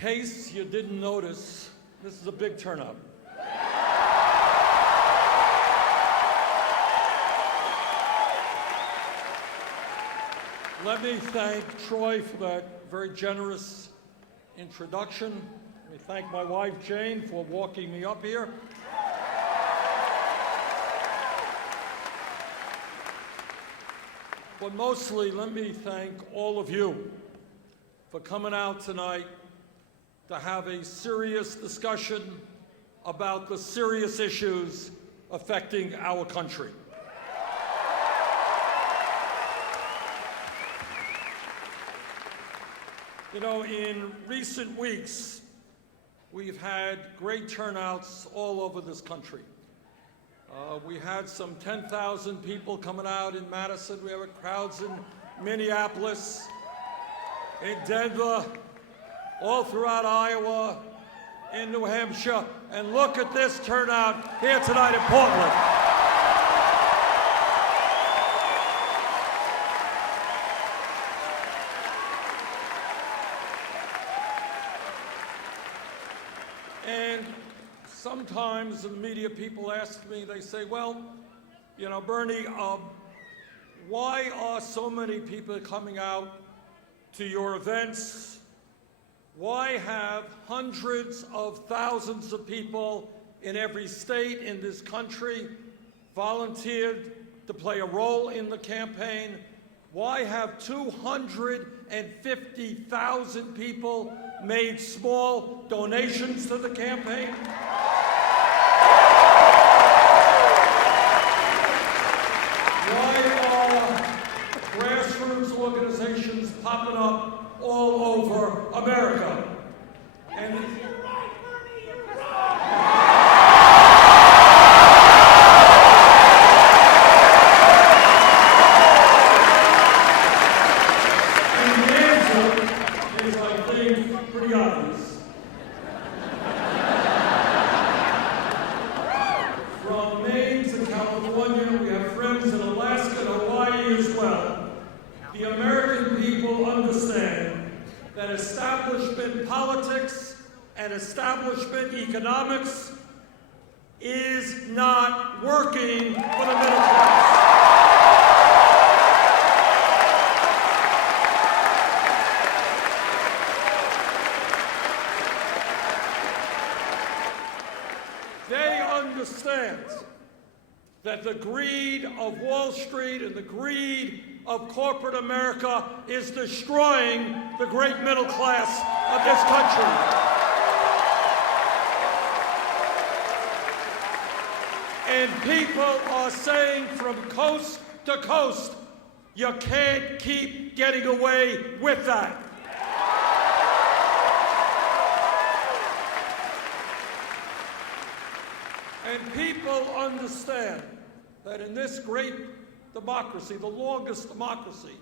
case you didn't notice, this is a big turnout. Let me thank Troy for that very generous introduction. Let me thank my wife, Jane, for walking me up here. But mostly, let me thank all of you for coming out tonight to have a serious discussion about the serious issues affecting our country. You know, in recent weeks, we've had great turnouts all over this country. We had some 10,000 people coming out in Madison. We have crowds in Minneapolis, in Denver, all throughout Iowa, in New Hampshire. And look at this turnout here tonight in Portland. And sometimes the media people ask me, they say, well, you know, Bernie, why are so many people coming out to your events? Why have hundreds of thousands of people in every state in this country volunteered to play a role in the campaign? Why have 250,000 people made small donations to the campaign? Why are grassroots organizations popping up all over America? And politics and establishment economics is not working for the middle class. They understand that the greed of Wall Street and the greed of corporate America is destroying the great middle class of this country. And people are saying from coast to coast, you can't keep getting away with that. And people understand that in this great democracy, the longest democracy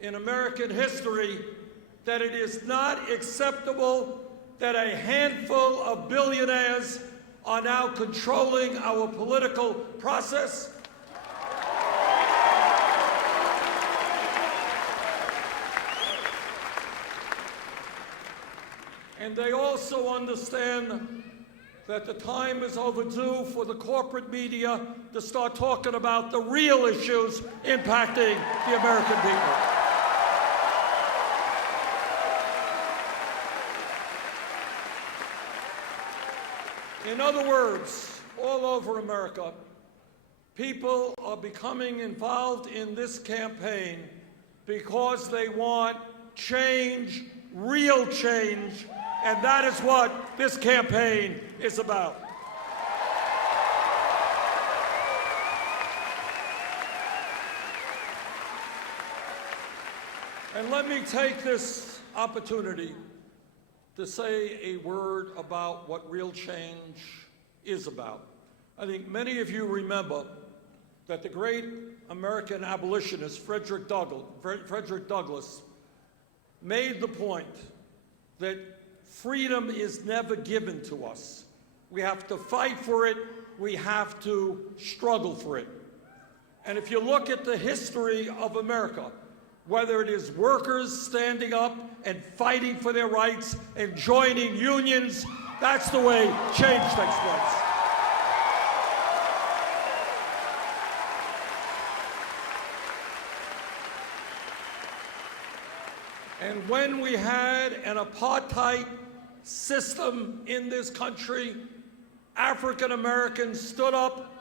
in American history, that it is not acceptable that a handful of billionaires are now controlling our political process. And they also understand that the time is overdue for the corporate media to start talking about the real issues impacting the American people. In other words, all over America, people are becoming involved in this campaign because they want change, real change, and that is what this campaign is about. And let me take this opportunity to say a word about what real change is about. I think many of you remember that the great American abolitionist Frederick Douglass made the point that freedom is never given to us. We have to fight for it. We have to struggle for it. And if you look at the history of America, whether it is workers standing up and fighting for their rights and joining unions. That's the way change takes place. And when we had an apartheid system in this country, African Americans stood up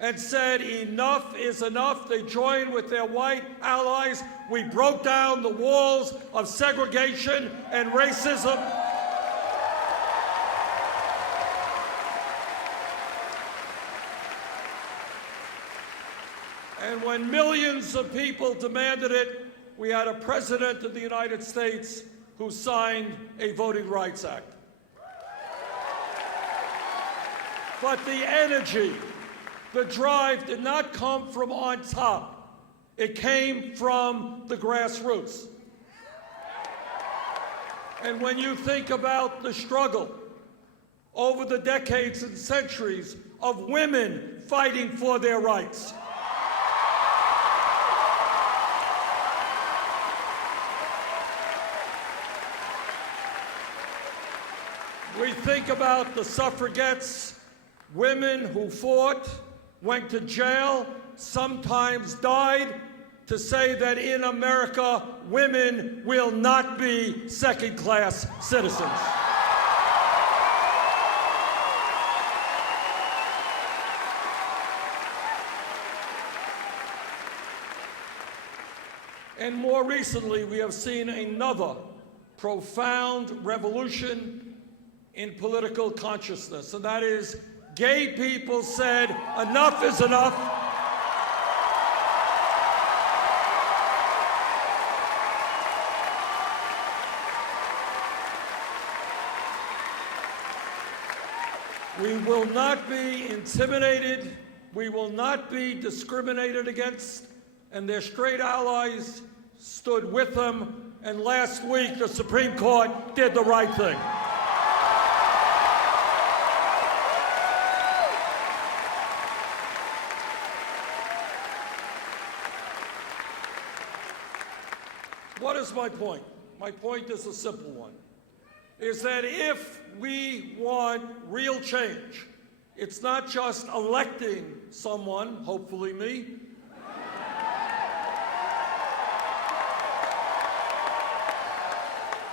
and said, enough is enough. They joined with their white allies. We broke down the walls of segregation and racism. And when millions of people demanded it, we had a president of the United States who signed a Voting Rights Act. But the energy, the drive did not come from on top. It came from the grassroots. And when you think about the struggle over the decades and centuries of women fighting for their rights, we think about the suffragettes, women who fought, went to jail, sometimes died, to say that in America, women will not be second-class citizens. And more recently, we have seen another profound revolution in political consciousness, and that is gay people said, enough is enough. We will not be intimidated. We will not be discriminated against. And their straight allies stood with them. And last week, the Supreme Court did the right thing. What is my point? My point is a simple one, is that if we want real change, it's not just electing someone, hopefully me,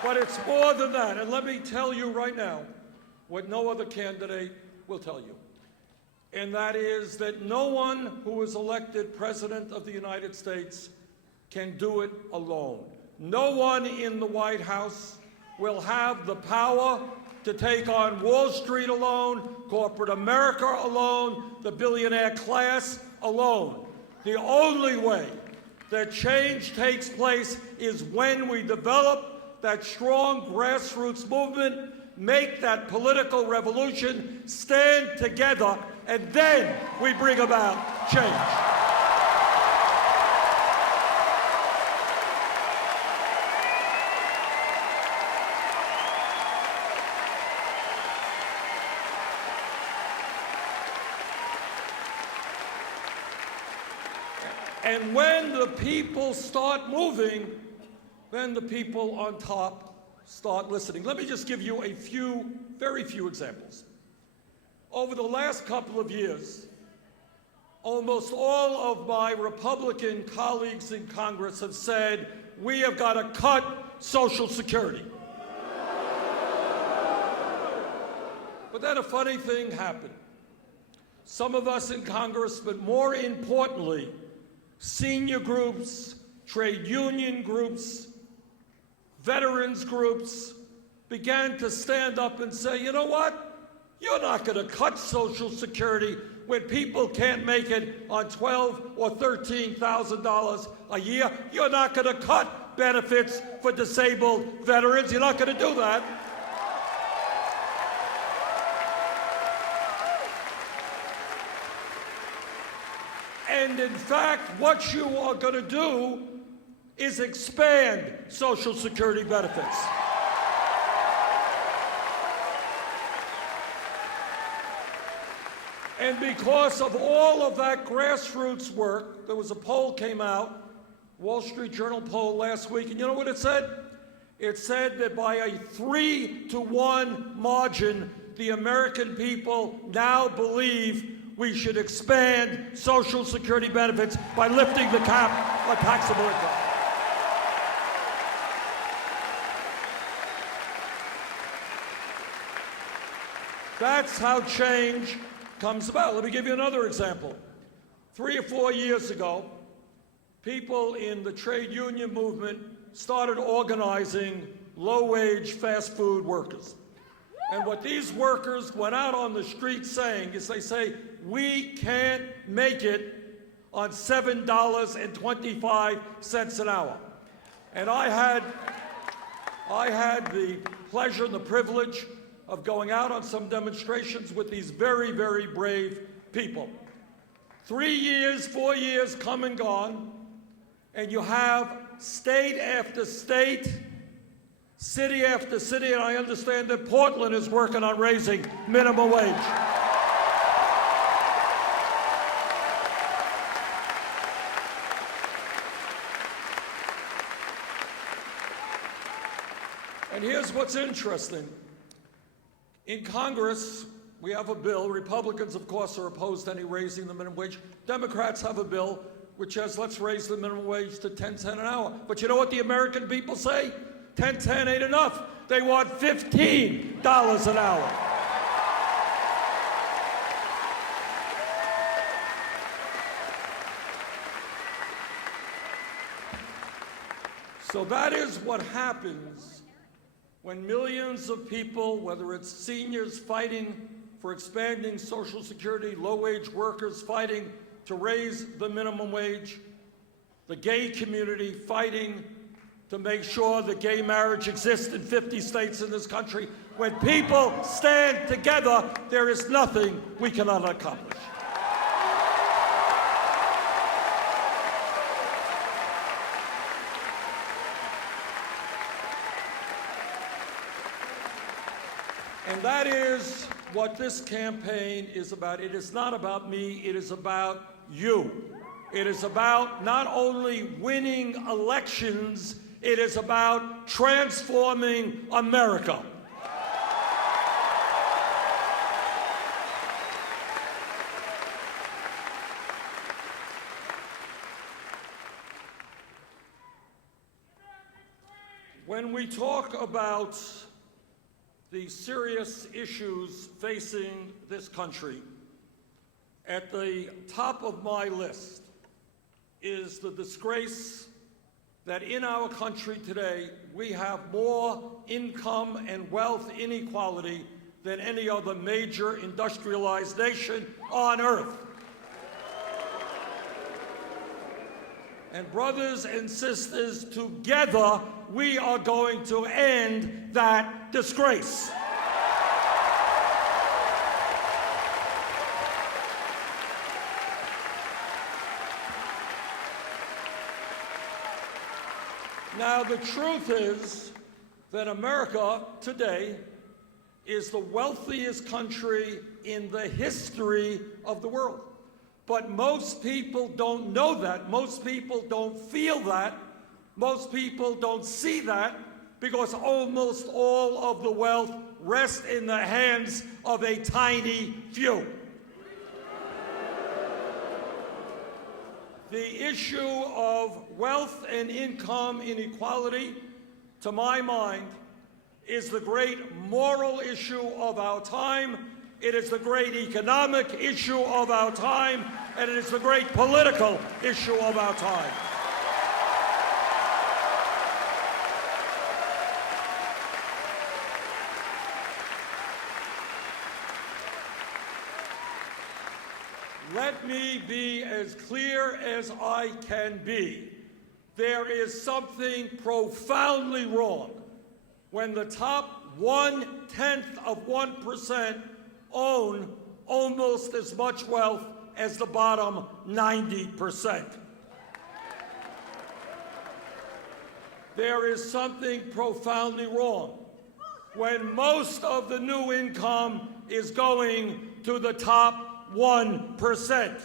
but it's more than that. And let me tell you right now what no other candidate will tell you, and that is that no one who is elected President of the United States can do it alone. No one in the White House will have the power to take on Wall Street alone, corporate America alone, the billionaire class alone. The only way that change takes place is when we develop that strong grassroots movement, make that political revolution, stand together, and then we bring about change. And when the people start moving, then the people on top start listening. Let me just give you a few, very few examples. Over the last couple of years, almost all of my Republican colleagues in Congress have said, we have got to cut Social Security. But then a funny thing happened. Some of us in Congress, but more importantly, senior groups, trade union groups, veterans groups began to stand up and say, you know what? You're not going to cut Social Security when people can't make it on $12,000 or $13,000 a year. You're not going to cut benefits for disabled veterans. You're not going to do that. And in fact, what you are going to do is expand Social Security benefits. And because of all of that grassroots work, there was a poll came out Wall Street Journal poll last week, and you know what it said? It said that by a 3-to-1 margin, the American people now believe we should expand Social Security benefits by lifting the cap on taxable income. That's how change comes about. Let me give you another example. 3 or 4 years ago, people in the trade union movement started organizing low-wage fast food workers. And what these workers went out on the street saying is they say, we can't make it on $7.25 an hour. And I had the pleasure and the privilege of going out on some demonstrations with these very, very brave people. 3 years, 4 years come and gone, and you have state after state, city after city, and I understand that Portland is working on raising minimum wage. And here's what's interesting. In Congress, we have a bill. Republicans, of course, are opposed to any raising the minimum wage. Democrats have a bill which says, let's raise the minimum wage to $10.10 an hour. But you know what the American people say? $10.10 ain't enough. They want $15 an hour. So that is what happens when millions of people, whether it's seniors fighting for expanding Social Security, low-wage workers fighting to raise the minimum wage, the gay community fighting to make sure that gay marriage exists in 50 states in this country. When people stand together, there is nothing we cannot accomplish. And that is what this campaign is about. It is not about me, it is about you. It is about not only winning elections, it is about transforming America. When we talk about the serious issues facing this country, at the top of my list is the disgrace that in our country today we have more income and wealth inequality than any other major industrialized nation on earth. And brothers and sisters, together we are going to end that disgrace. Now, the truth is that America today is the wealthiest country in the history of the world. But most people don't know that. Most people don't feel that. Most people don't see that because almost all of the wealth rests in the hands of a tiny few. The issue of wealth and income inequality, to my mind, is the great moral issue of our time. It is the great economic issue of our time, and it is the great political issue of our time. Let me be as clear as I can be. There is something profoundly wrong when the top 0.1% own almost as much wealth as the bottom 90%. There is something profoundly wrong when most of the new income is going to the top 1%.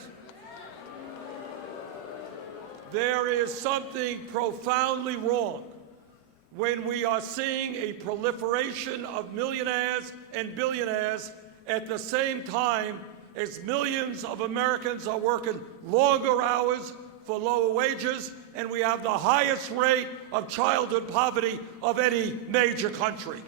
There is something profoundly wrong when we are seeing a proliferation of millionaires and billionaires at the same time as millions of Americans are working longer hours for lower wages, and we have the highest rate of childhood poverty of any major country.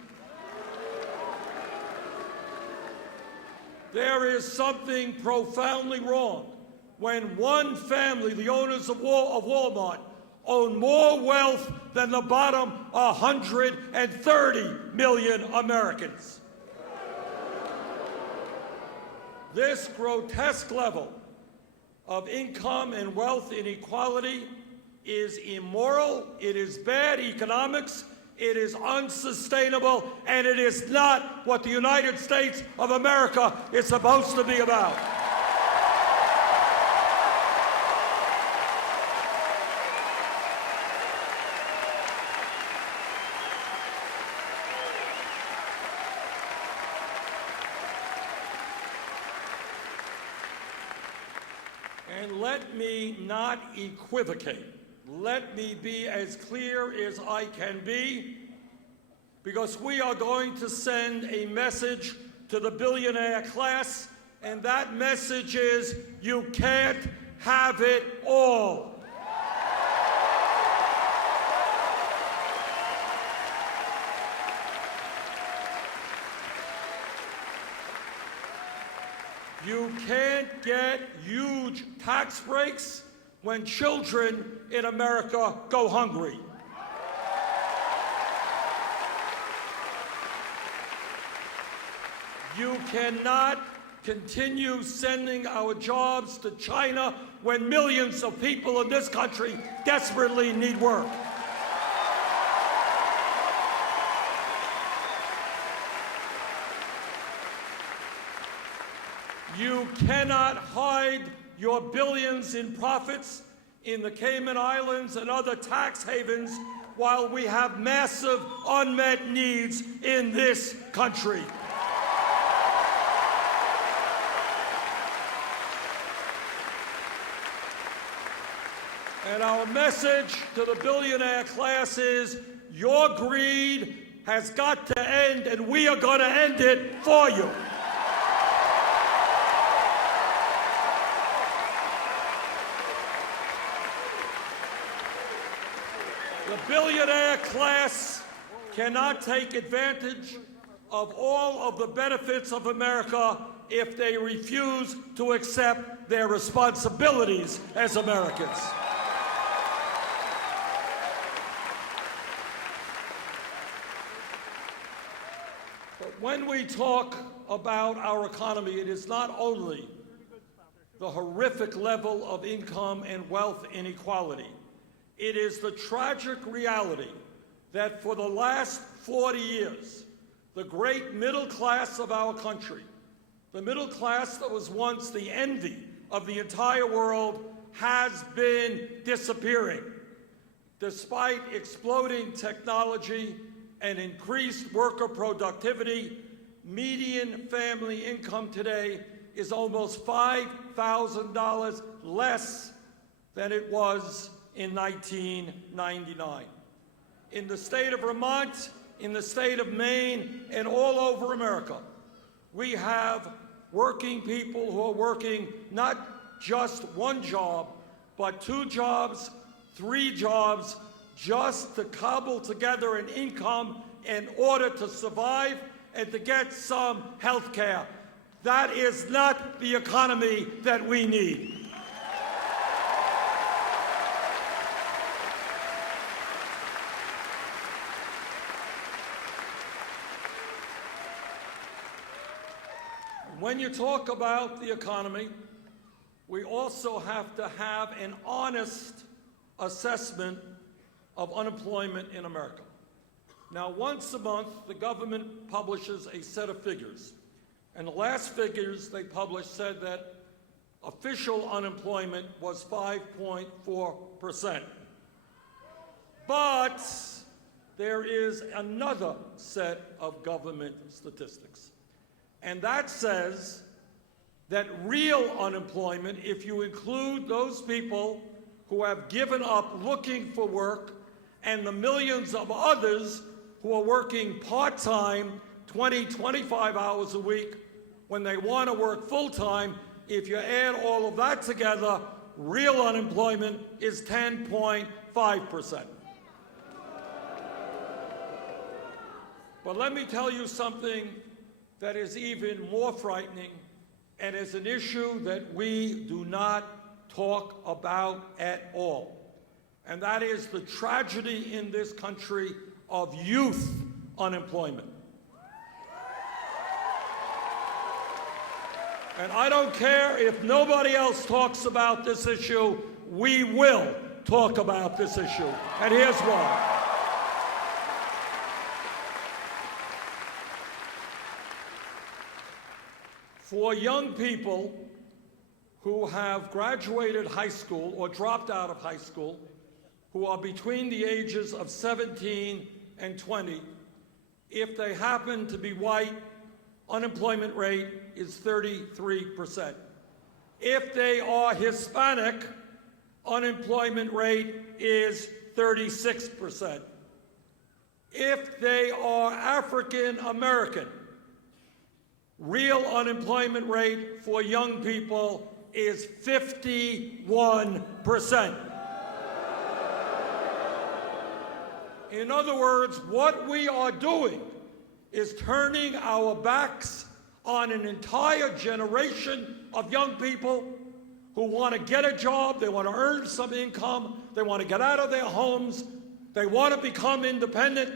There is something profoundly wrong when one family, the owners of Walmart, own more wealth than the bottom 130 million Americans. This grotesque level of income and wealth inequality is immoral, it is bad economics, it is unsustainable, and it is not what the United States of America is supposed to be about. And let me not equivocate. Let me be as clear as I can be, because we are going to send a message to the billionaire class, and that message is, you can't have it all. You can't get huge tax breaks when children in America go hungry. You cannot continue sending our jobs to China when millions of people in this country desperately need work. You cannot hide your billions in profits in the Cayman Islands and other tax havens while we have massive unmet needs in this country. And our message to the billionaire class is, your greed has got to end, and we are going to end it for you. The billionaire class cannot take advantage of all of the benefits of America if they refuse to accept their responsibilities as Americans. But when we talk about our economy, it is not only the horrific level of income and wealth inequality. It is the tragic reality that for the last 40 years, the great middle class of our country, the middle class that was once the envy of the entire world, has been disappearing. Despite exploding technology and increased worker productivity, median family income today is almost $5,000 less than it was in 1999. In the state of Vermont, in the state of Maine, and all over America, we have working people who are working not just one job, but 2 jobs, 3 jobs, just to cobble together an income in order to survive and to get some health care. That is not the economy that we need. When you talk about the economy, we also have to have an honest assessment of unemployment in America. Now, once a month, the government publishes a set of figures. And the last figures they published said that official unemployment was 5.4%. But there is another set of government statistics. And that says that real unemployment, if you include those people who have given up looking for work and the millions of others who are working part-time, 20, 25 hours a week, when they want to work full-time. If you add all of that together, real unemployment is 10.5%. But let me tell you something that is even more frightening and is an issue that we do not talk about at all. And that is the tragedy in this country of youth unemployment. And I don't care if nobody else talks about this issue, we will talk about this issue. And here's why. For young people who have graduated high school or dropped out of high school, who are between the ages of 17 and 20, if they happen to be white, unemployment rate is 33%. If they are Hispanic, unemployment rate is 36%. If they are African American, real unemployment rate for young people is 51%. In other words, what we are doing is turning our backs on an entire generation of young people who want to get a job, they want to earn some income, they want to get out of their homes, they want to become independent,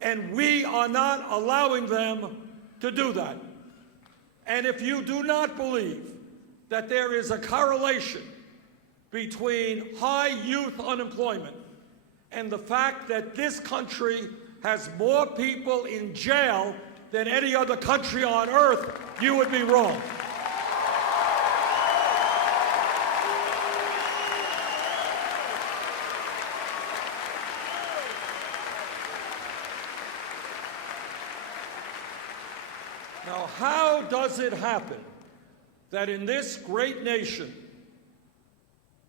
and we are not allowing them to do that. And if you do not believe that there is a correlation between high youth unemployment and the fact that this country has more people in jail than any other country on earth, you would be wrong. Now, how does it happen that in this great nation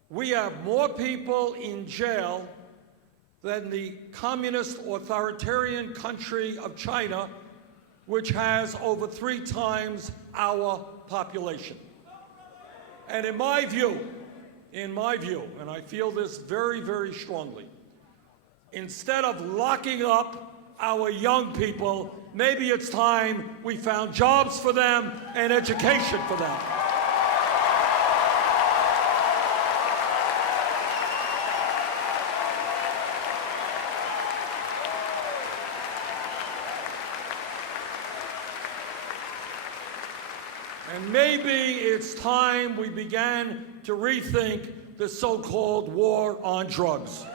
we have more people in jail than the communist authoritarian country of China, which has over 3 times our population? And in my view, and I feel this very, very strongly, instead of locking up our young people, maybe it's time we found jobs for them and education for them. And maybe it's time we began to rethink the so-called war on drugs.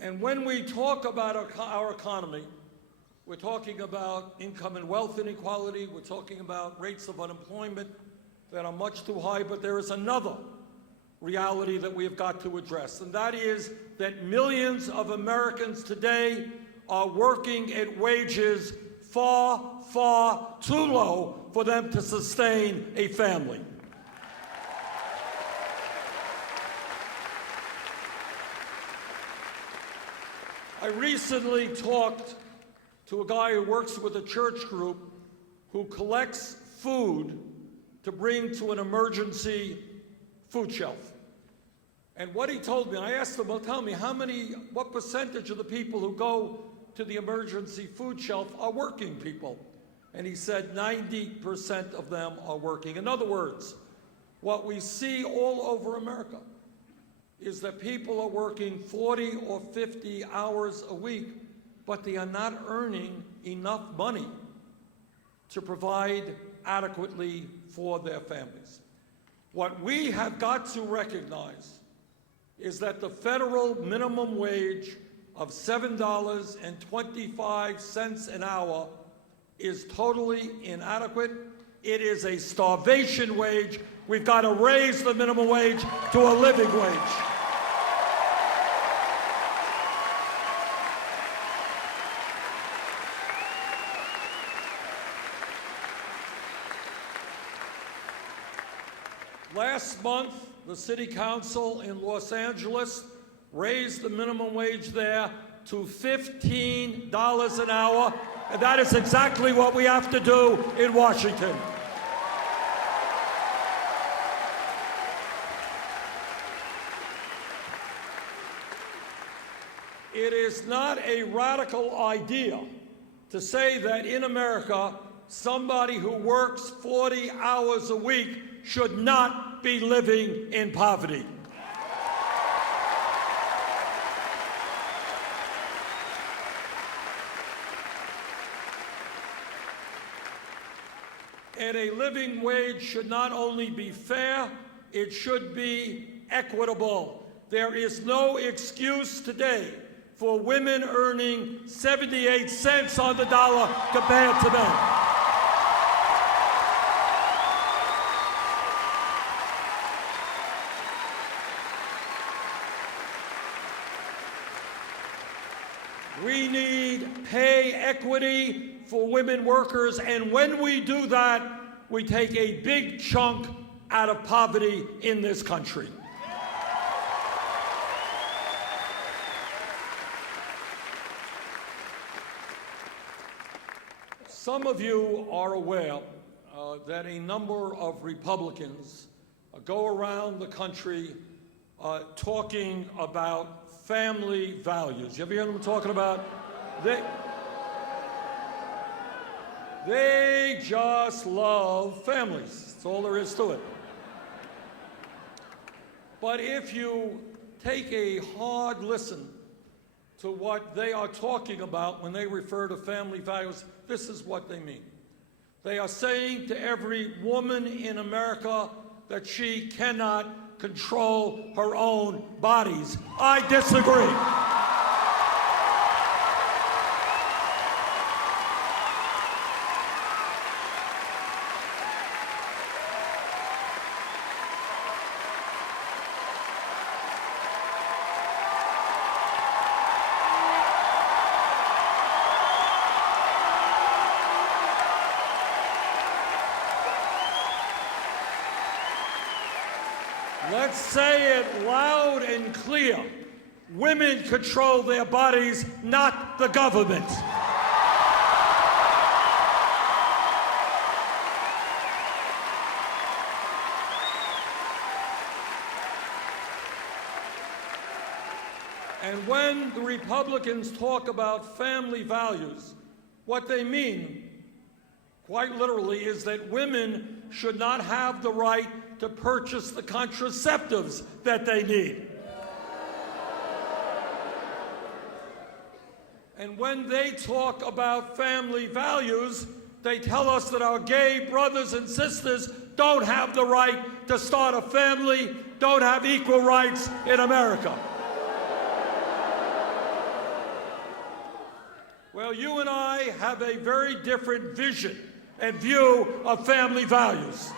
And when we talk about our economy, we're talking about income and wealth inequality, we're talking about rates of unemployment that are much too high, but there is another reality that we have got to address, and that is that millions of Americans today are working at wages far, far too low for them to sustain a family. I recently talked to a guy who works with a church group who collects food to bring to an emergency food shelf. And what he told me, I asked him, well, tell me, what percentage of the people who go to the emergency food shelf are working people? And he said 90% of them are working. In other words, what we see all over America is that people are working 40 or 50 hours a week, but they are not earning enough money to provide adequately for their families. What we have got to recognize is that the federal minimum wage of $7.25 an hour is totally inadequate. It is a starvation wage. We've got to raise the minimum wage to a living wage. Last month, the City Council in Los Angeles raised the minimum wage there to $15 an hour, and that is exactly what we have to do in Washington. It is not a radical idea to say that in America, somebody who works 40 hours a week should not be living in poverty. And a living wage should not only be fair, it should be equitable. There is no excuse today for women earning 78 cents on the dollar compared to men. We need pay equity for women workers, and when we do that, we take a big chunk out of poverty in this country. Some of you are aware that a number of Republicans go around the country talking about family values. You ever hear them talking about? They just love families. That's all there is to it. But if you take a hard listen to what they are talking about when they refer to family values, this is what they mean. They are saying to every woman in America that she cannot control her own bodies. I disagree. Let's say it loud and clear. Women control their bodies, not the government. And when the Republicans talk about family values, what they mean, quite literally, is that women should not have the right to purchase the contraceptives that they need. And when they talk about family values, they tell us that our gay brothers and sisters don't have the right to start a family, don't have equal rights in America. Well, you and I have a very different vision and view of family values.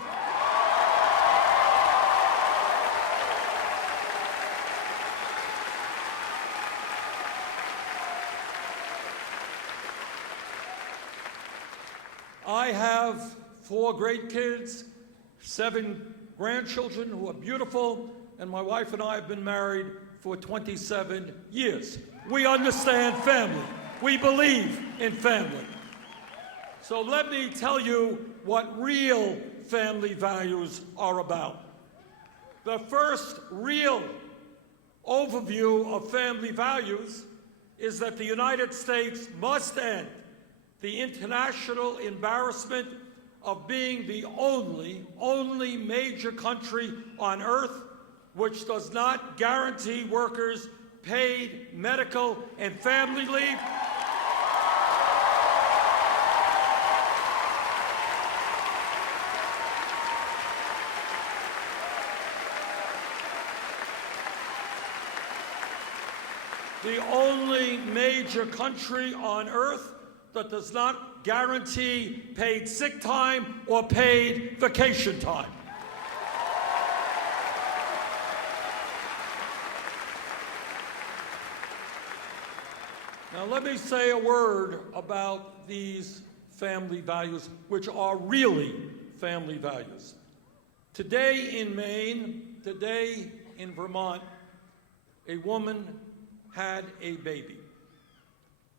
I have 4 great kids, 7 grandchildren who are beautiful, and my wife and I have been married for 27 years. We understand family. We believe in family. So let me tell you what real family values are about. The first real overview of family values is that the United States must end the international embarrassment of being the only major country on earth which does not guarantee workers paid medical and family leave. The only major country on earth that does not guarantee paid sick time or paid vacation time. Now let me say a word about these family values, which are really family values. Today in Maine, today in Vermont, a woman had a baby.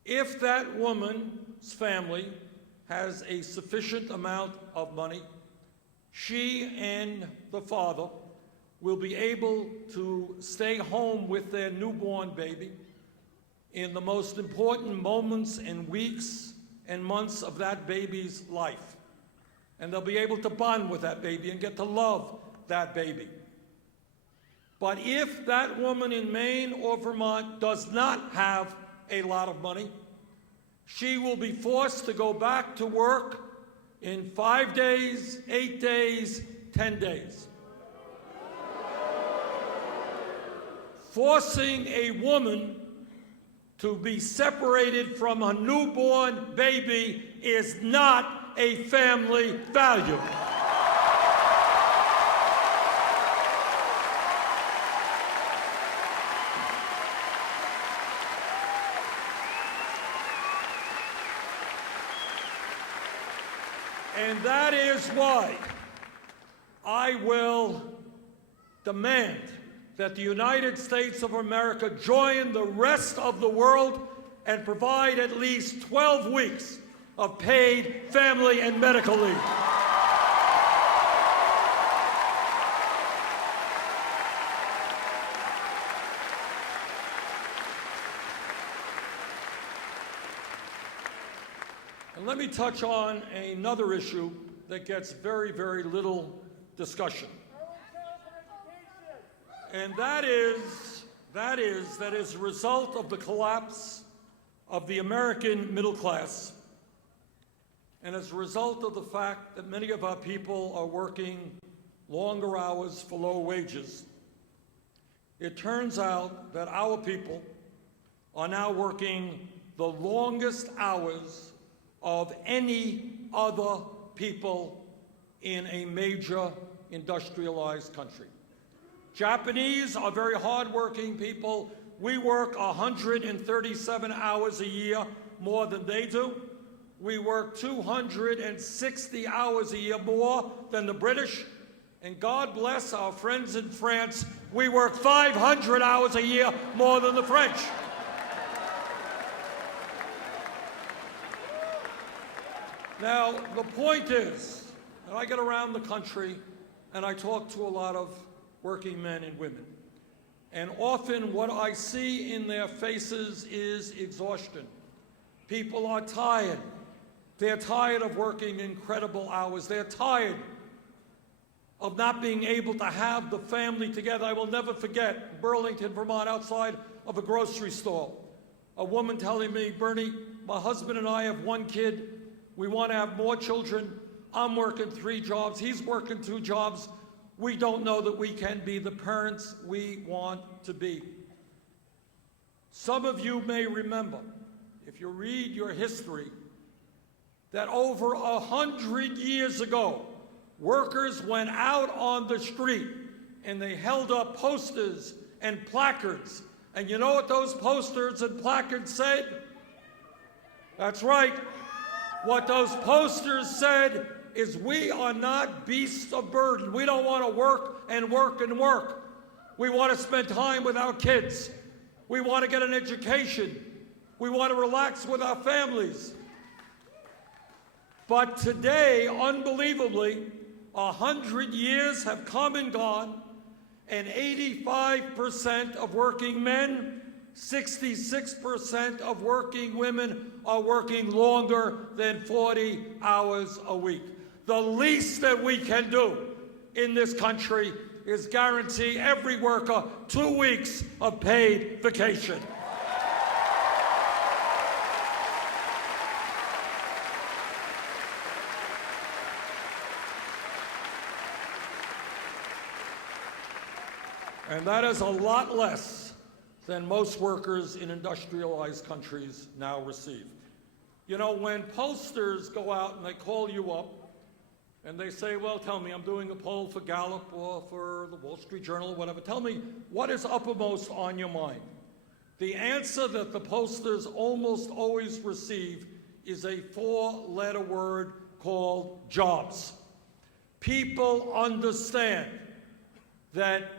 If that woman's family has a sufficient amount of money, she and the father will be able to stay home with their newborn baby in the most important moments and weeks and months of that baby's life. And they'll be able to bond with that baby and get to love that baby. But if that woman in Maine or Vermont does not have a lot of money, she will be forced to go back to work in 5 days, 8 days, 10 days. Forcing a woman to be separated from a newborn baby is not a family value. And that is why I will demand that the United States of America join the rest of the world and provide at least 12 weeks of paid family and medical leave. And let me touch on another issue that gets very, very little discussion. And that is as a result of the collapse of the American middle class, and as a result of the fact that many of our people are working longer hours for low wages, it turns out that our people are now working the longest hours of any other people in a major industrialized country. Japanese are very hardworking people. We work 137 hours a year more than they do. We work 260 hours a year more than the British. And God bless our friends in France, we work 500 hours a year more than the French. Now, the point is that I get around the country and I talk to a lot of working men and women. And often what I see in their faces is exhaustion. People are tired. They're tired of working incredible hours. They're tired of not being able to have the family together. I will never forget Burlington, Vermont, outside of a grocery store, a woman telling me, Bernie, my husband and I have one kid. We want to have more children. I'm working 3 jobs. He's working 2 jobs. We don't know that we can be the parents we want to be. Some of you may remember, if you read your history, that over 100 years ago, workers went out on the street and they held up posters and placards. And you know what those posters and placards said? That's right. What those posters said is, we are not beasts of burden. We don't want to work and work and work. We want to spend time with our kids. We want to get an education. We want to relax with our families. But today, unbelievably, 100 years have come and gone, and 85% of working men, 66% of working women are working longer than 40 hours a week. The least that we can do in this country is guarantee every worker 2 weeks of paid vacation. And that is a lot less than most workers in industrialized countries now receive. You know, when posters go out and they call you up and they say, well, tell me, I'm doing a poll for Gallup or for the Wall Street Journal or whatever, tell me what is uppermost on your mind. The answer that the posters almost always receive is a 4-letter word called jobs. People understand that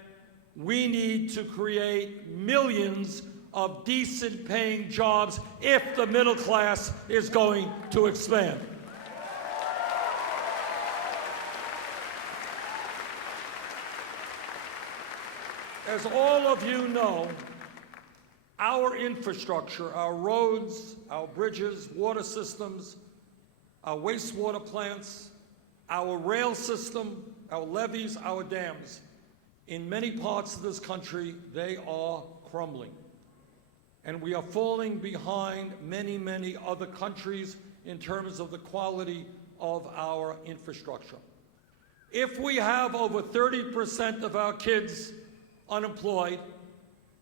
we need to create millions of decent paying jobs if the middle class is going to expand. As all of you know, our infrastructure, our roads, our bridges, water systems, our wastewater plants, our rail system, our levees, our dams, in many parts of this country, they are crumbling. And we are falling behind many, many other countries in terms of the quality of our infrastructure. If we have over 30% of our kids unemployed,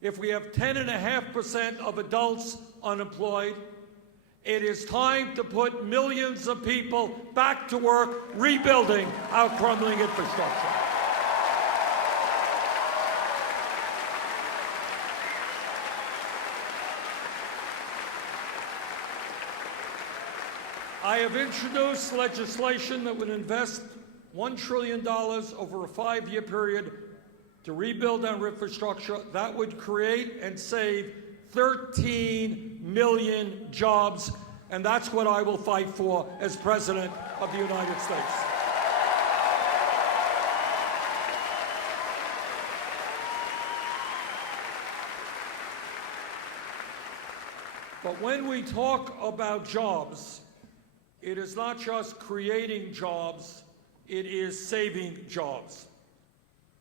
if we have 10.5% of adults unemployed, it is time to put millions of people back to work rebuilding our crumbling infrastructure. I have introduced legislation that would invest $1 trillion over a 5-year period to rebuild our infrastructure. That would create and save 13 million jobs, and that's what I will fight for as President of the United States. But when we talk about jobs, it is not just creating jobs, it is saving jobs.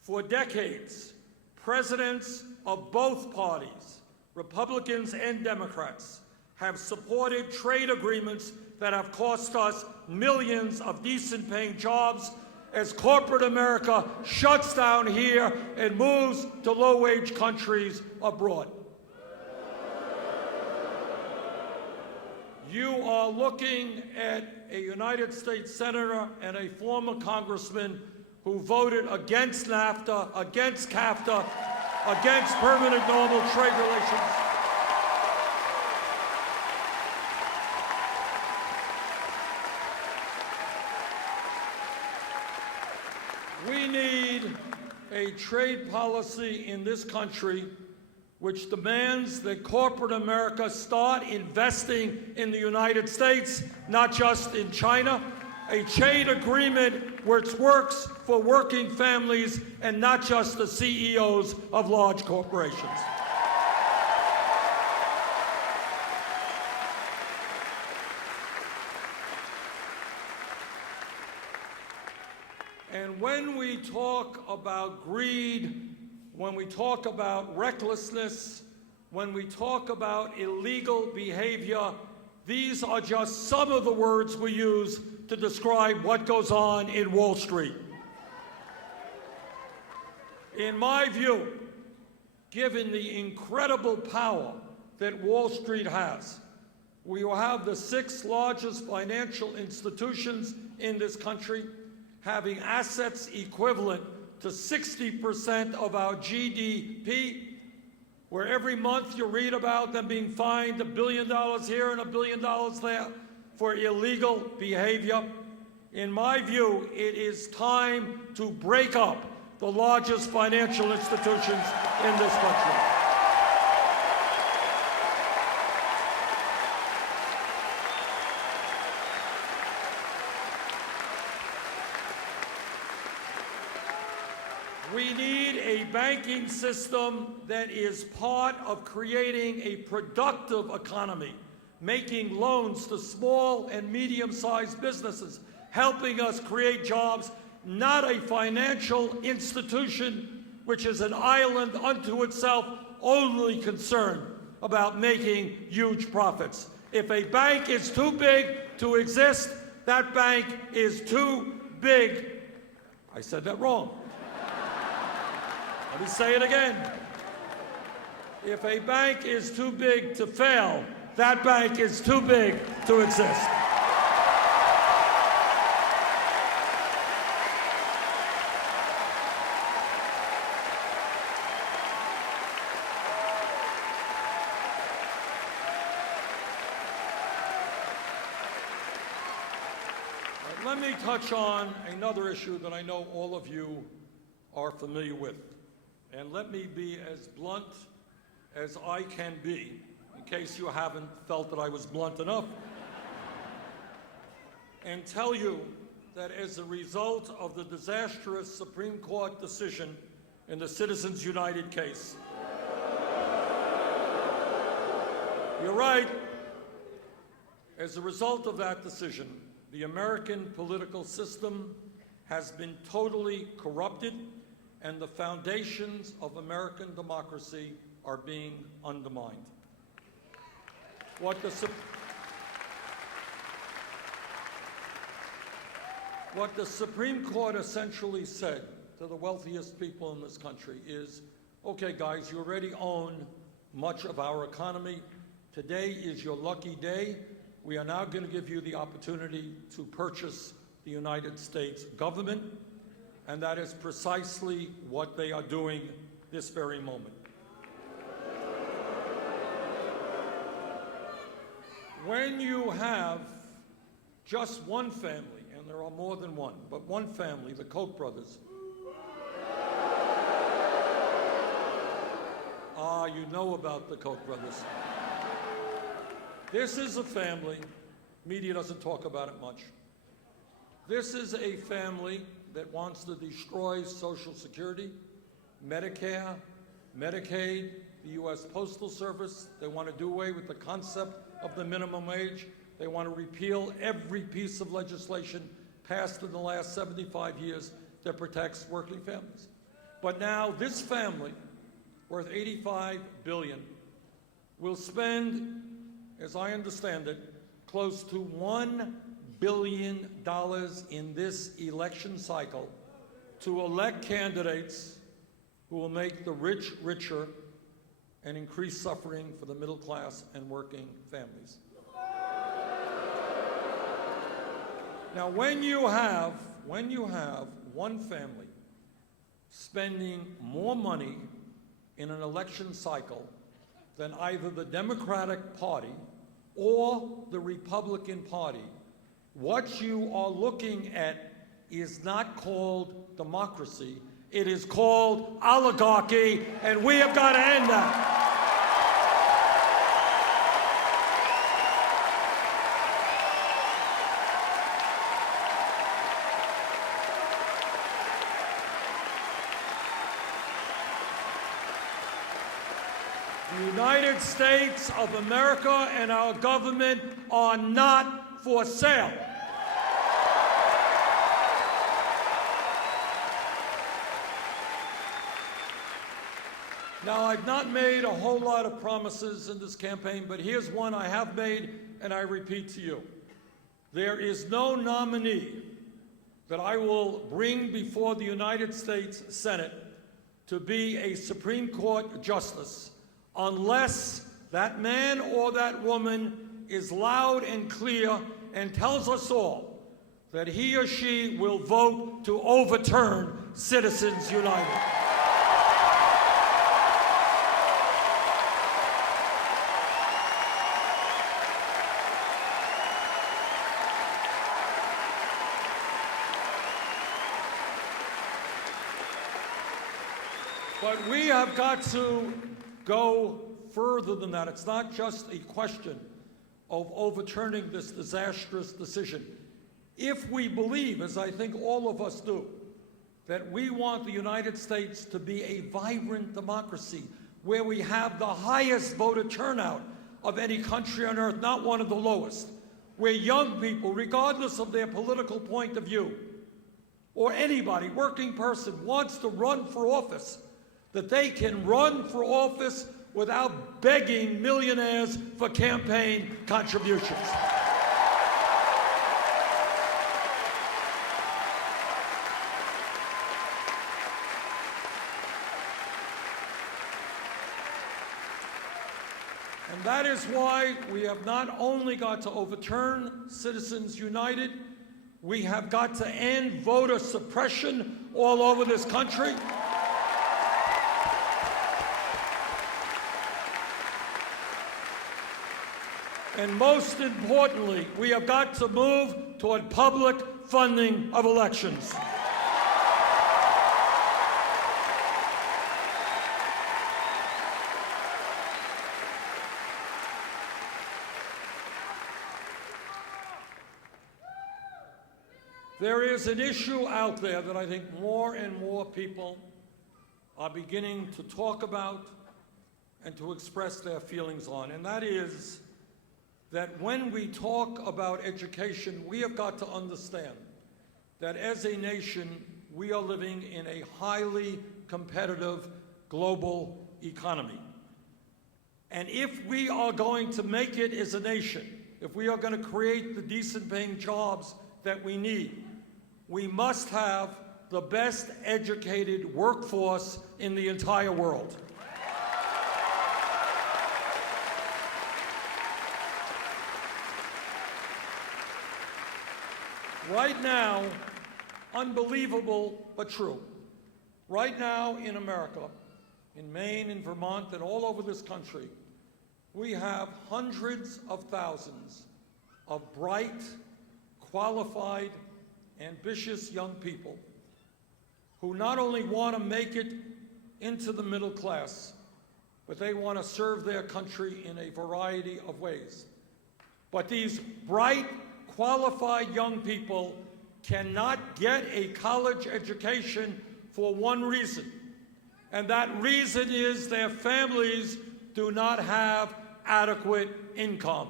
For decades, presidents of both parties, Republicans and Democrats, have supported trade agreements that have cost us millions of decent-paying jobs as corporate America shuts down here and moves to low-wage countries abroad. You are looking at a United States Senator and a former Congressman who voted against NAFTA, against CAFTA, against permanent normal trade relations. We need a trade policy in this country which demands that corporate America start investing in the United States, not just in China. A trade agreement which works for working families and not just the CEOs of large corporations. And when we talk about greed, when we talk about recklessness, when we talk about illegal behavior, these are just some of the words we use to describe what goes on in Wall Street. In my view, given the incredible power that Wall Street has, we will have the 6th largest financial institutions in this country, having assets equivalent to 60% of our GDP, where every month you read about them being fined $1 billion here and $1 billion there for illegal behavior. In my view, it is time to break up the largest financial institutions in this country. We need a banking system that is part of creating a productive economy, making loans to small and medium-sized businesses, helping us create jobs, not a financial institution which is an island unto itself, only concerned about making huge profits. If a bank is too big to exist, that bank is too big. I said that wrong. Let me say it again. If a bank is too big to fail, that bank is too big to exist. let me touch on another issue that I know all of you are familiar with. And let me be as blunt as I can be, in case you haven't felt that I was blunt enough, and tell you that as a result of the disastrous Supreme Court decision in the Citizens United case, you're right, as a result of that decision, the American political system has been totally corrupted, and the foundations of American democracy are being undermined. What the Supreme Court essentially said to the wealthiest people in this country is, okay, guys, you already own much of our economy. Today is your lucky day. We are now going to give you the opportunity to purchase the United States government, and that is precisely what they are doing this very moment. When you have just one family, and there are more than one, but one family, the Koch brothers. You know about the Koch brothers. This is a family, media doesn't talk about it much. This is a family that wants to destroy Social Security, Medicare, Medicaid, the U.S. Postal Service. They want to do away with the concept of the minimum wage. They want to repeal every piece of legislation passed in the last 75 years that protects working families. But now this family, worth $85 billion, will spend, as I understand it, close to $1 billion in this election cycle to elect candidates who will make the rich richer and increase suffering for the middle class and working families. Now, when you have one family spending more money in an election cycle than either the Democratic Party or the Republican Party, what you are looking at is not called democracy. It is called oligarchy, and we have got to end that. The United States of America and our government are not for sale. Now, I've not made a whole lot of promises in this campaign, but here's one I have made, and I repeat to you. There is no nominee that I will bring before the United States Senate to be a Supreme Court justice unless that man or that woman is loud and clear and tells us all that he or she will vote to overturn Citizens United. But we have got to go further than that. It's not just a question of overturning this disastrous decision. If we believe, as I think all of us do, that we want the United States to be a vibrant democracy where we have the highest voter turnout of any country on earth, not one of the lowest, where young people, regardless of their political point of view, or anybody, working person, wants to run for office, that they can run for office without begging millionaires for campaign contributions. And that is why we have not only got to overturn Citizens United, we have got to end voter suppression all over this country. And most importantly, we have got to move toward public funding of elections. There is an issue out there that I think more and more people are beginning to talk about and to express their feelings on, and that is that when we talk about education, we have got to understand that as a nation, we are living in a highly competitive global economy. And if we are going to make it as a nation, if we are going to create the decent paying jobs that we need, we must have the best educated workforce in the entire world. Right now, unbelievable but true, right now in America, in Maine, in Vermont, and all over this country, we have hundreds of thousands of bright, qualified, ambitious young people who not only want to make it into the middle class, but they want to serve their country in a variety of ways. But these bright, qualified young people cannot get a college education for one reason, and that reason is their families do not have adequate income.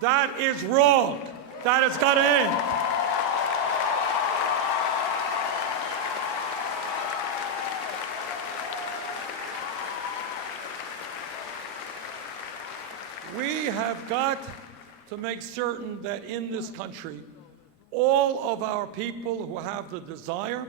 That is wrong. That has got to end. We have got to make certain that in this country, all of our people who have the desire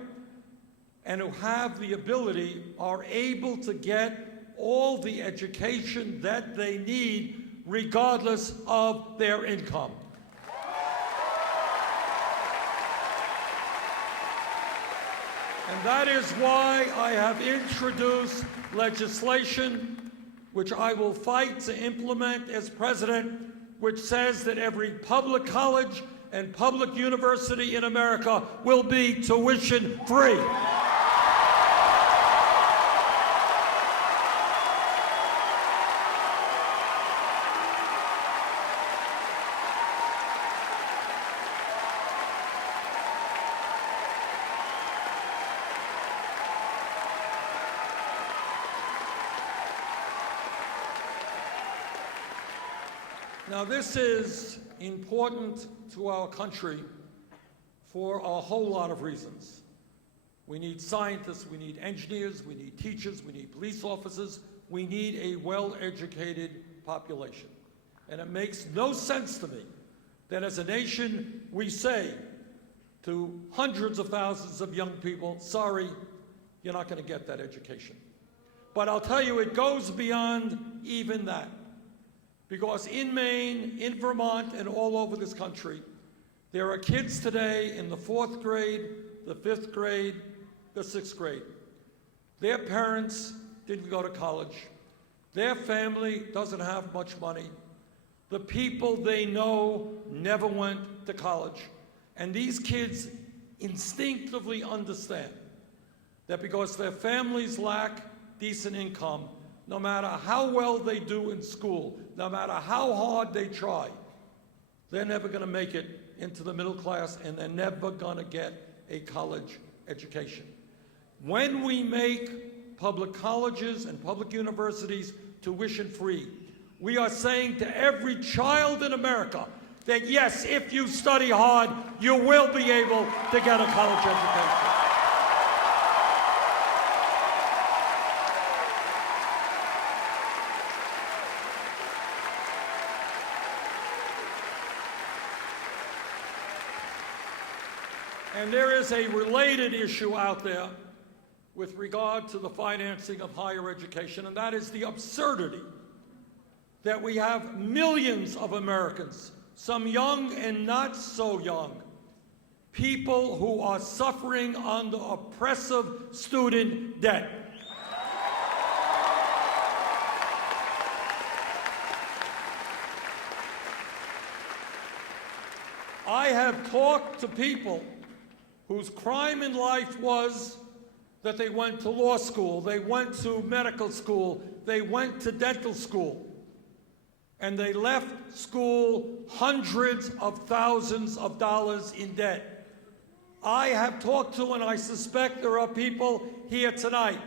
and who have the ability are able to get all the education that they need, regardless of their income. And that is why I have introduced legislation which I will fight to implement as president, which says that every public college and public university in America will be tuition free. Now, this is important to our country for a whole lot of reasons. We need scientists, we need engineers, we need teachers, we need police officers, we need a well-educated population. And it makes no sense to me that as a nation we say to hundreds of thousands of young people, sorry, you're not going to get that education. But I'll tell you, it goes beyond even that. Because in Maine, in Vermont, and all over this country, there are kids today in the 4th grade, the 5th grade, the 6th grade. Their parents didn't go to college. Their family doesn't have much money. The people they know never went to college. And these kids instinctively understand that because their families lack decent income, no matter how well they do in school, no matter how hard they try, they're never going to make it into the middle class, and they're never going to get a college education. When we make public colleges and public universities tuition free, we are saying to every child in America that yes, if you study hard, you will be able to get a college education. And there is a related issue out there with regard to the financing of higher education, and that is the absurdity that we have millions of Americans, some young and not so young, people who are suffering under oppressive student debt. I have talked to people whose crime in life was that they went to law school, they went to medical school, they went to dental school, and they left school hundreds of thousands of dollars in debt. I have talked to, and I suspect there are people here tonight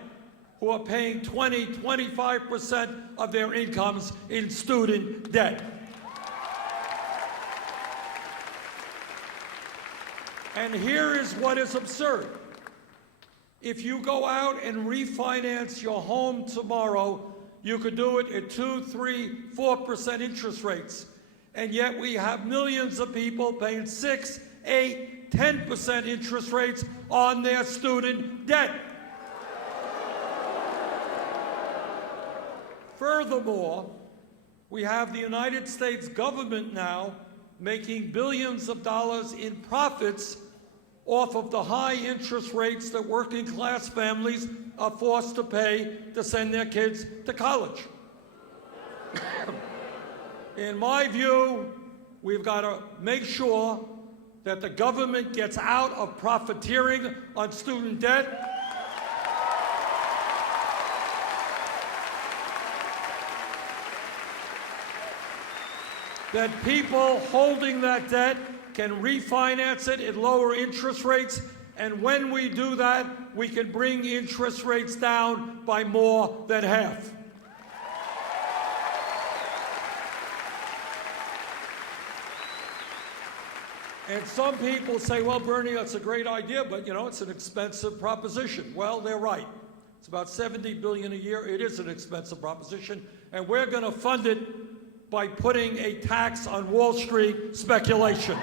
who are paying 20, 25% of their incomes in student debt. And here is what is absurd. If you go out and refinance your home tomorrow, you could do it at 2, 3, 4% interest rates. And yet we have millions of people paying 6, 8, 10% interest rates on their student debt. Furthermore, we have the United States government now making billions of dollars in profits off of the high interest rates that working class families are forced to pay to send their kids to college. In my view, we've got to make sure that the government gets out of profiteering on student debt. That people holding that debt can refinance it at lower interest rates, and when we do that, we can bring interest rates down by more than half. And some people say, well, Bernie, that's a great idea, but, you know, it's an expensive proposition. Well, they're right. It's about $70 billion a year. It is an expensive proposition, and we're going to fund it by putting a tax on Wall Street speculation.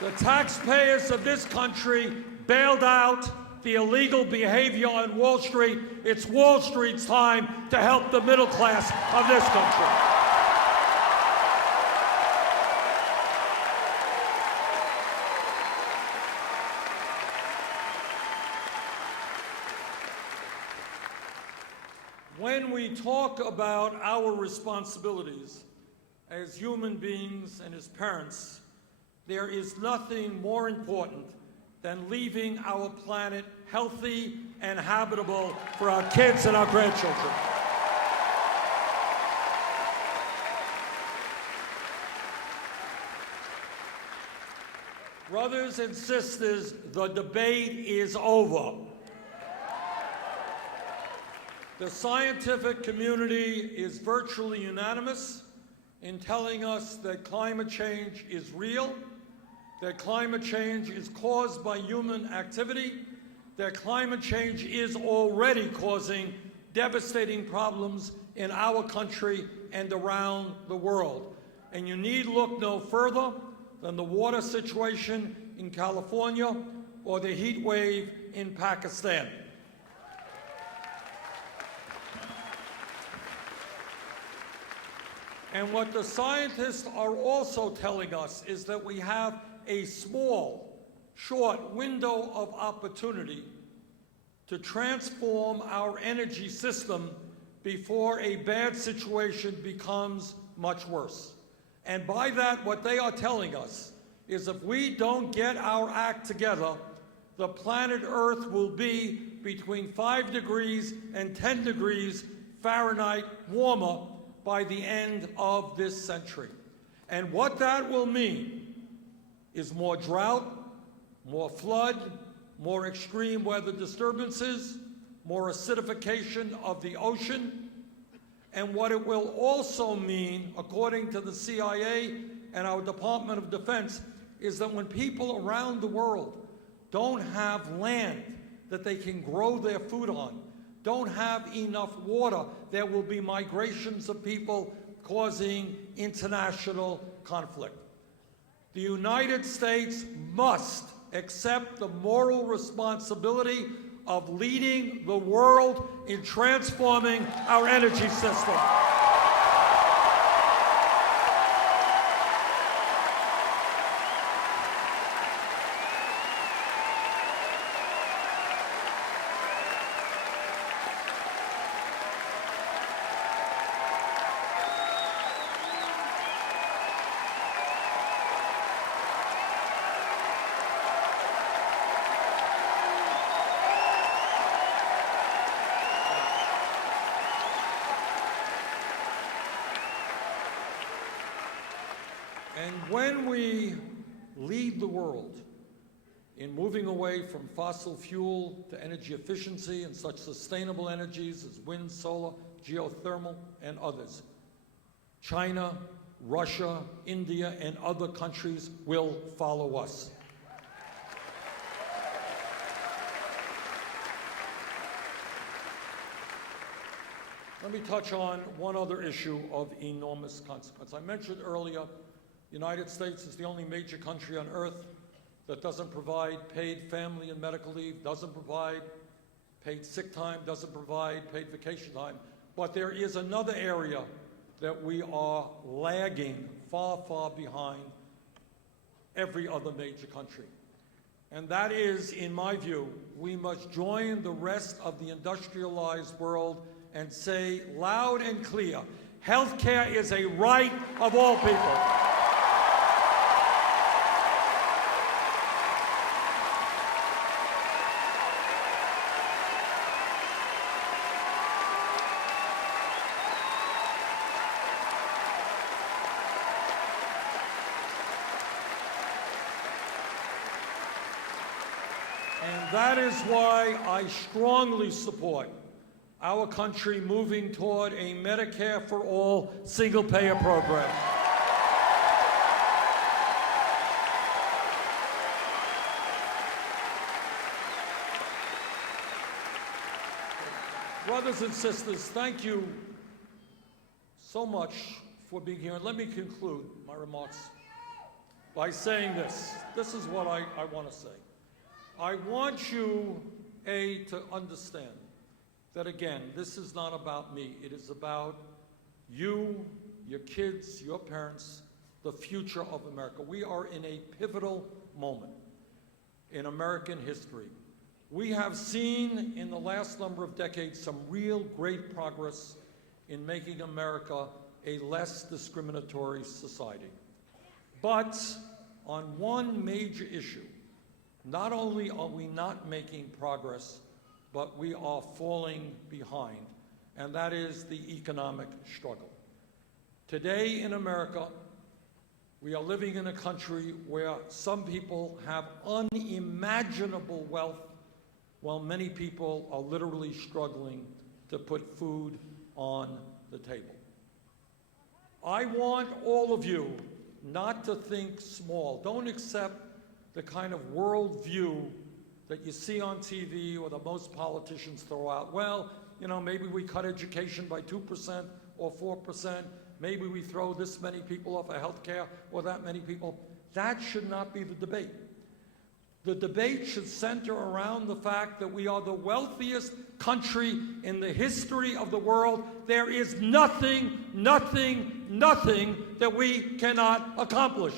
The taxpayers of this country bailed out the illegal behavior on Wall Street. It's Wall Street's time to help the middle class of this country. When we talk about our responsibilities as human beings and as parents, there is nothing more important than leaving our planet healthy and habitable for our kids and our grandchildren. Brothers and sisters, the debate is over. The scientific community is virtually unanimous in telling us that climate change is real, that climate change is caused by human activity, that climate change is already causing devastating problems in our country and around the world. And you need look no further than the water situation in California or the heat wave in Pakistan. And what the scientists are also telling us is that we have a small, short window of opportunity to transform our energy system before a bad situation becomes much worse. And by that, what they are telling us is if we don't get our act together, the planet Earth will be between 5 degrees and 10 degrees Fahrenheit warmer by the end of this century. And what that will mean is more drought, more flood, more extreme weather disturbances, more acidification of the ocean. And what it will also mean, according to the CIA and our Department of Defense, is that when people around the world don't have land that they can grow their food on, don't have enough water, there will be migrations of people causing international conflict. The United States must accept the moral responsibility of leading the world in transforming our energy system. And when we lead the world in moving away from fossil fuel to energy efficiency and such sustainable energies as wind, solar, geothermal, and others, China, Russia, India, and other countries will follow us. Let me touch on one other issue of enormous consequence. I mentioned earlier, the United States is the only major country on earth that doesn't provide paid family and medical leave, doesn't provide paid sick time, doesn't provide paid vacation time. But there is another area that we are lagging far, far behind every other major country. And that is, in my view, we must join the rest of the industrialized world and say loud and clear, health care is a right of all people. And that is why I strongly support our country moving toward a Medicare for all single-payer program. Brothers and sisters, thank you so much for being here. And let me conclude my remarks by saying this. This is what I want to say. I want you, to understand that, again, this is not about me. It is about you, your kids, your parents, the future of America. We are in a pivotal moment in American history. We have seen in the last number of decades some real great progress in making America a less discriminatory society. But on one major issue, not only are we not making progress, but we are falling behind, and that is the economic struggle. Today in America, we are living in a country where some people have unimaginable wealth, while many people are literally struggling to put food on the table. I want all of you not to think small. Don't accept the kind of worldview that you see on TV or that most politicians throw out. Well, you know, maybe we cut education by 2% or 4%. Maybe we throw this many people off of health care or that many people. That should not be the debate. The debate should center around the fact that we are the wealthiest country in the history of the world. There is nothing that we cannot accomplish.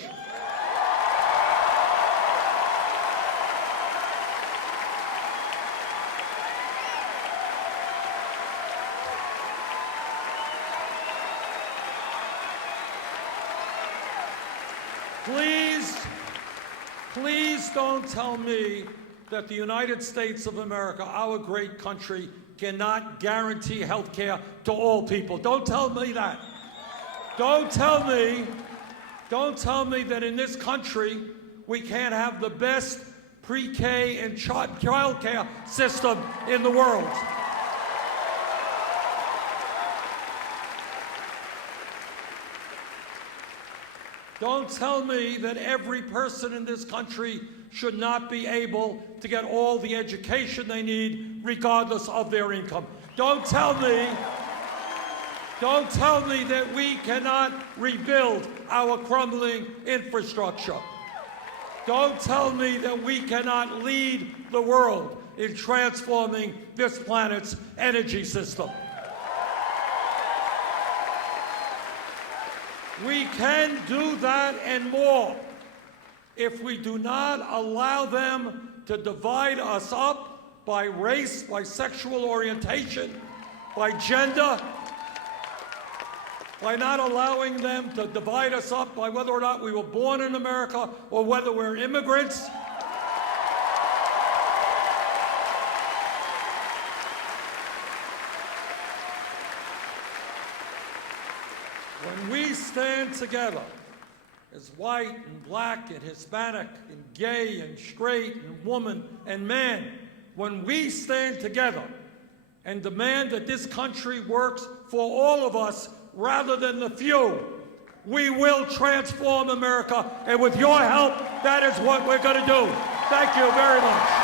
Please don't tell me that the United States of America, our great country, cannot guarantee health care to all people. Don't tell me that. Don't tell me that in this country we can't have the best pre-K and child care system in the world. Don't tell me that every person in this country should not be able to get all the education they need regardless of their income. Don't tell me that we cannot rebuild our crumbling infrastructure. Don't tell me that we cannot lead the world in transforming this planet's energy system. We can do that and more if we do not allow them to divide us up by race, by sexual orientation, by gender, by not allowing them to divide us up by whether or not we were born in America or whether we're immigrants. When we stand together as white and black and Hispanic and gay and straight and woman and man, when we stand together and demand that this country works for all of us rather than the few, we will transform America, and with your help, that is what we're going to do. Thank you very much.